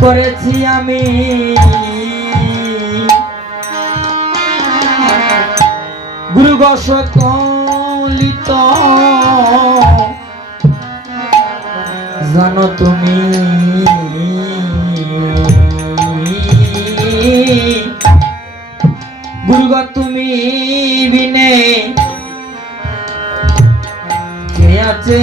করেছি আমি গুরু সকলিত জানো তুমি গুরু তুমি বিনে কে আছে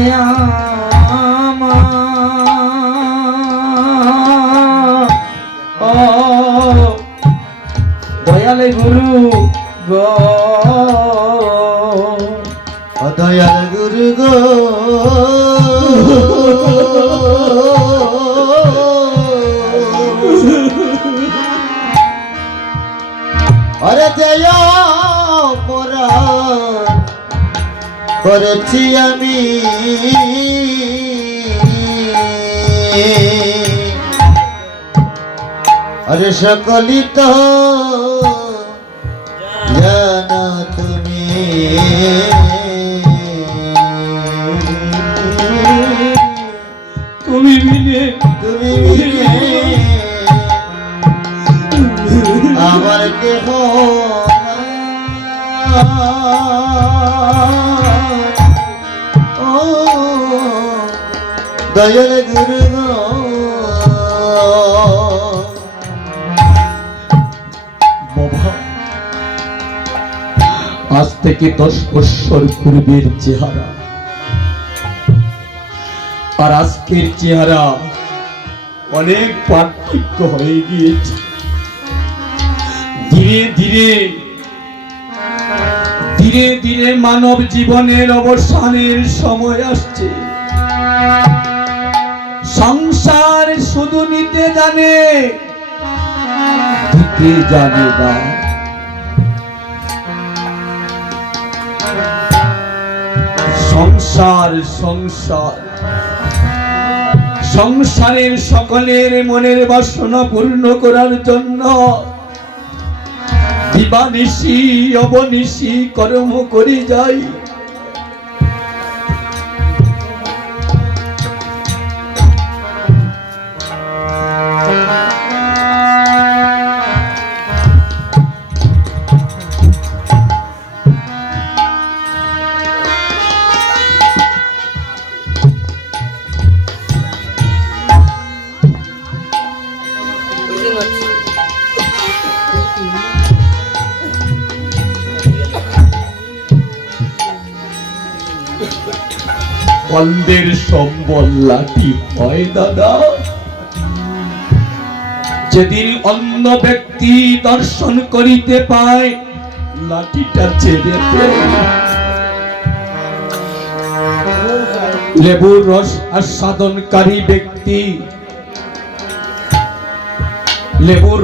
দয়ালে গুরু গো দয়াল গুরু গো আরে জয় পরাণ করেছি আমি আরে সকলি তো জানো তুমি তুমি বিনে আমার কেহ ও দয়াল গুরু আজ থেকে 10 বছর পূর্বের চেহারা আর আজকের চেহারা অনেক পার্থক্য হয়ে গিয়েছে। ধীরে ধীরে মানব জীবনের অবসানের সময় আসছে। সংসার শুধু নিতে জানে, দিতে জানে না। সংসারের সকলের মনের বাসনা পূর্ণ করার জন্য দিবানিশি অবনিশি কর্ম করে যাই। অন্ধের সম্বল লাঠি হয় দাদা। যেদিন অন্য ব্যক্তি দর্শন করিতে পায় লাঠিটা ছেড়ে দেয়। লেবুর রস আস্বাদনকারী ব্যক্তি লেবুর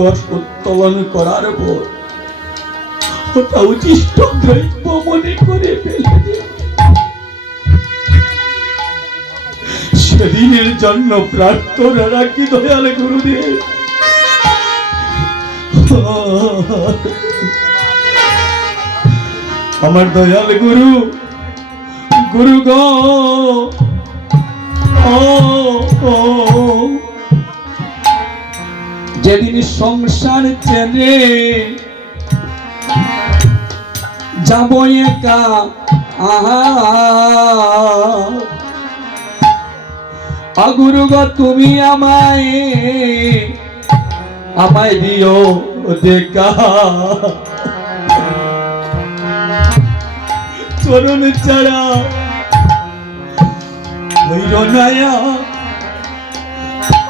রস উত্তোলন করার পর ওটা উচিষ্ট দ্রব্য মনে করে ফেলে দেয়। সেদিনের জন্য প্রার্থনা রাখি দয়াল গুরুদেব। আমার দয়াল গুরু গো যেদিন সংসার চেনে যাব একা গুরু গো তুমি আমায় দিও দেখা। চরণ ছাড়া হইল নায়া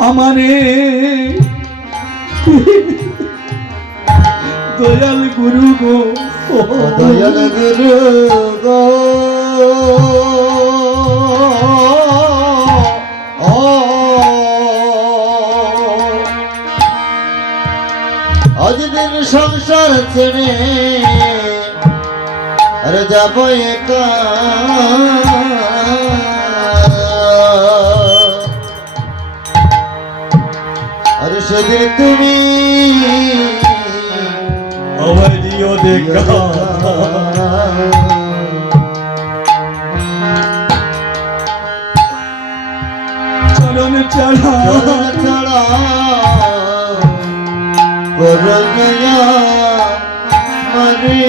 আমারে দয়াল গুরু গো দয়াল গুরু গো আজ দিন সংসার ছেড়ে আরে যাব একা আরে সেদিন তুমি আমায় দিও দেখা। ছাড়া ছাড়া করুণা মারি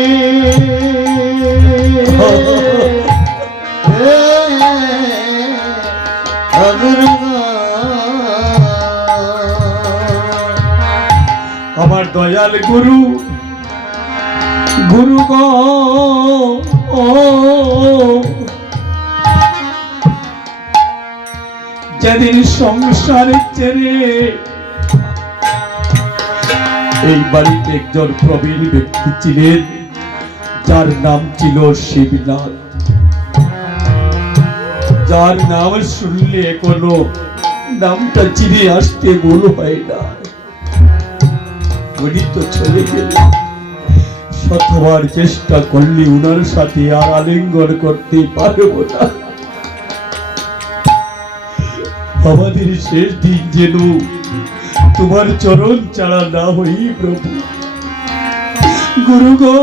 আমার দয়াল গুরু গুরু গো যেদিন সংসার ছেড়ে এই বাড়িতে একজন প্রবীণ ব্যক্তি ছিলেন, যার নাম ছিল শিবনাথ, যার নাম শুনলে এখনো নামটা চিনে আসতে ভুল হয় না। উনি তো চলে গেলেন, শতবার চেষ্টা করলে উনার সাথে আর আলিঙ্গন করতে পারবো না। আমাদের শেষ দিন যেন তোমার চরণ ছাড়া না হই প্রভু। গুরু গো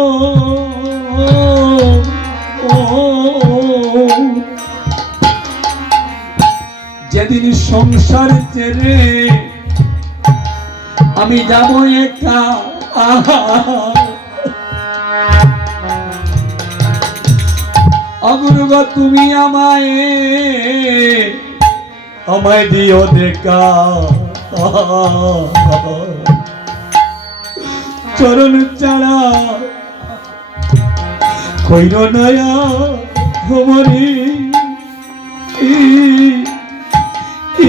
যেদিন সংসার ছেড়ে আমি যাব একা, গুরু গো তুমি আমায় দিও দেখা, চরণ ছাড়া কইর নয়া হমারি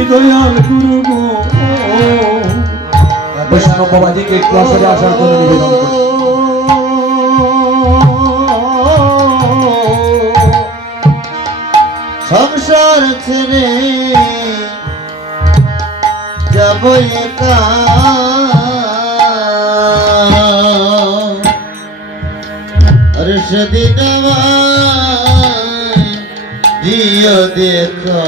দয়াল গুরু গো। বৈষ্ণব বাবাজিকে একটু আসরে আসার জন্য নিবেদন করি। সংসার ছেড়ে যাব একা, আরে সেদিন আমায় দিও দেখা,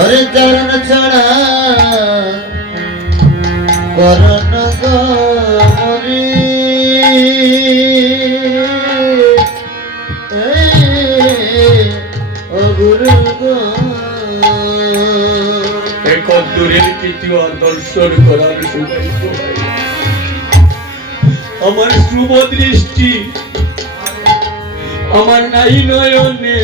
আরে চরণ ছাড়া করণ গো মরি এখন দূরের তৃতীয় দর্শন করার সৌভাগ্য হয়। আমার শুভ দৃষ্টি আমার নাই নয়নে,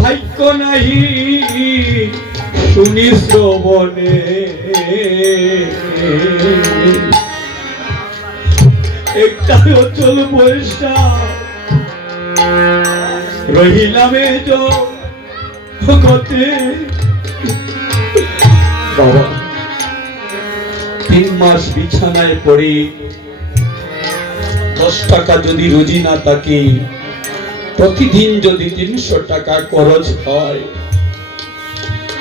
ভাগ্য নাহি শুনি শ্রবণে, একটা অচল বৈশা রহিলামে জগতে। বাবা 3 মাস বিছানায় পড়ে 10 টাকা যদি রুজি না থাকে, প্রতিদিন যদি 300 টাকা খরচ হয়,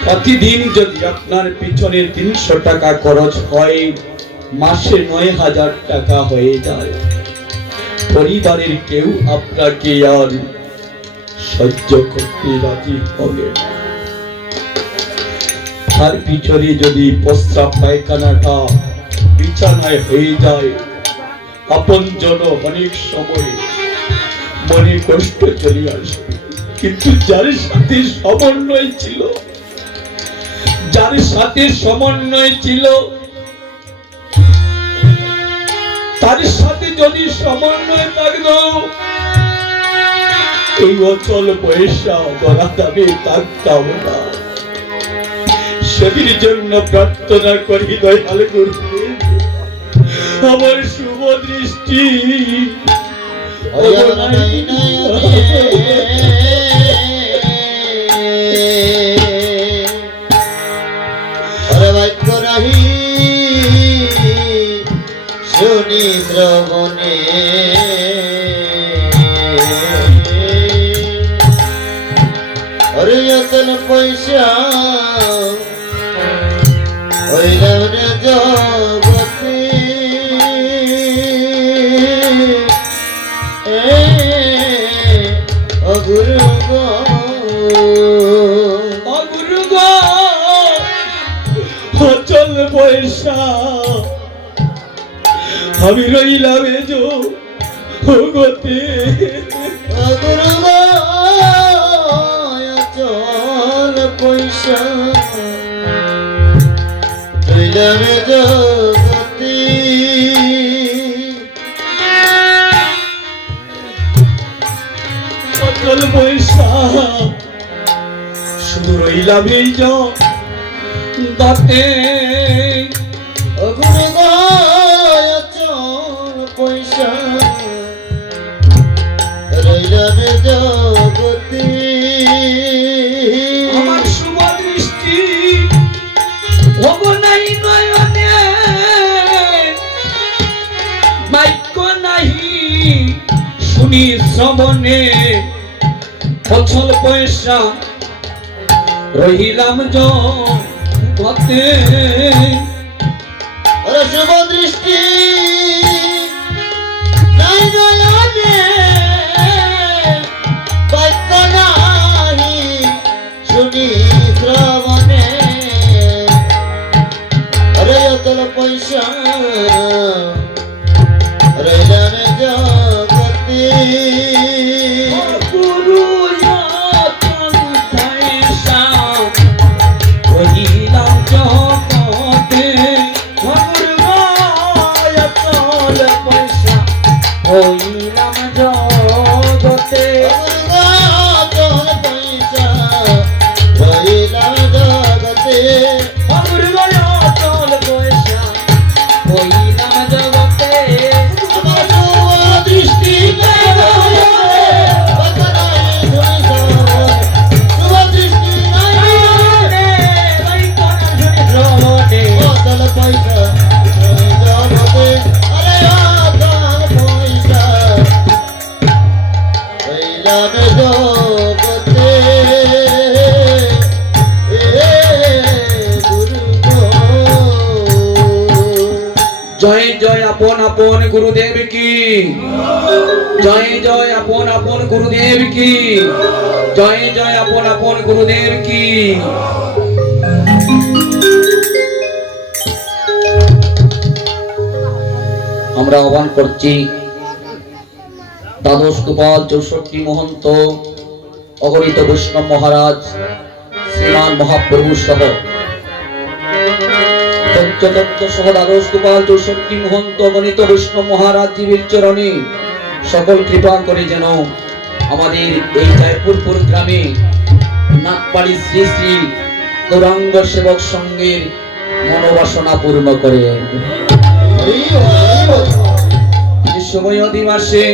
প্রতিদিন যদি আপনার পিছনে 300 টাকা খরচ হয়, মাসে 9,000 টাকা হয়ে যায়। পরিবারের কেউ আপনাকে আর সহ্য করতে রাজি হবে না। তার পিছনে যদি প্রস্রাব পায়খানাটা বিছানায় হয়ে যায়, আপন জন অনেক সময় মনে কষ্ট চলে আসে। কিন্তু যার সাথে সমন্বয় ছিল, যার সাথে সমন্বয় ছিল, তার সাথে যদি সমন্বয় থাকতো, এই অচল পয়সা গলা দামে থাকতাম না। সেদিন জন্য প্রার্থনা করি দয়াল গুরু, আমার শুভ দৃষ্টি শুনি শ্রবণে, অরে অচল পয়সা হইলাম রে জগতে, অগুরু গো অচল পয়সা আমি রইলাম এ জগতে। গুরু গো চল পয়সা রইলাম জগতি। অচল পয়সা শুধু রইলাম এই জগতে। গুরু গো চল পয়সা রইলাম জগতি। আমার শুভ দৃষ্টি হব নাই নয়নে, বাক্য নাহি শুনি শ্রবণে। অচল পয়সা রহিলাম জগতে। ওরে শুভ দৃষ্টি নাই নয়নে, বাক্য নাহি শুনি শ্রবণে। ওরে অচল পয়সা রইলাম জগতি। গুরু অচল পয়সা রহিলাম জগতে। গুরু অচল পয়সা রহিলাম জগতে। অচল পয়সা রইলাম জগতি। গুরু অচল পয়সা রহিলাম জগতে। আমার শুভ দৃষ্টি নাই নয়নে, বাক্য নাহি শুনি শ্রবণে। শুভ দৃষ্টি নাই নয়নে, অচল পয়সা রই জগতে। আরে অচল পয়সা রইলাম জগতে। গুরু গো জয় জয় আপন আপন গুরুদেব কি জয় জয় আপন আপন গুরুদেব কি জয় জয় আপন আপন গুরুদেব কি। আমরা আহ্বান করছি দ্বাদশ গোপাল 64 মহন্ত অগণিত বৈষ্ণব মহারাজ শ্রীমান মহাপ্রভু সহ পঞ্চতত্ত্ব সহ দ্বাদশ গোপাল 64 মহন্ত অগণিত বৈষ্ণব মহারাজ জীবের চরণে সকল কৃপা করে যেন আমাদের এই জয়পুরপুর গ্রামে নাগপাড়ি শ্রী শ্রী গৌরাঙ্গ সেবক সঙ্গের মনোবাসনা পূর্ণ করে। সময় দিবসে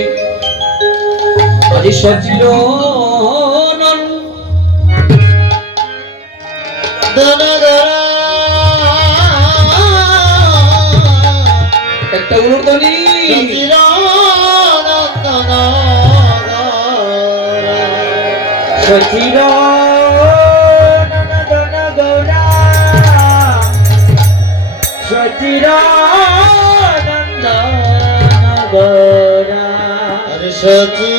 আজি সচিল একটা উলুধ্বনি সচিল সচি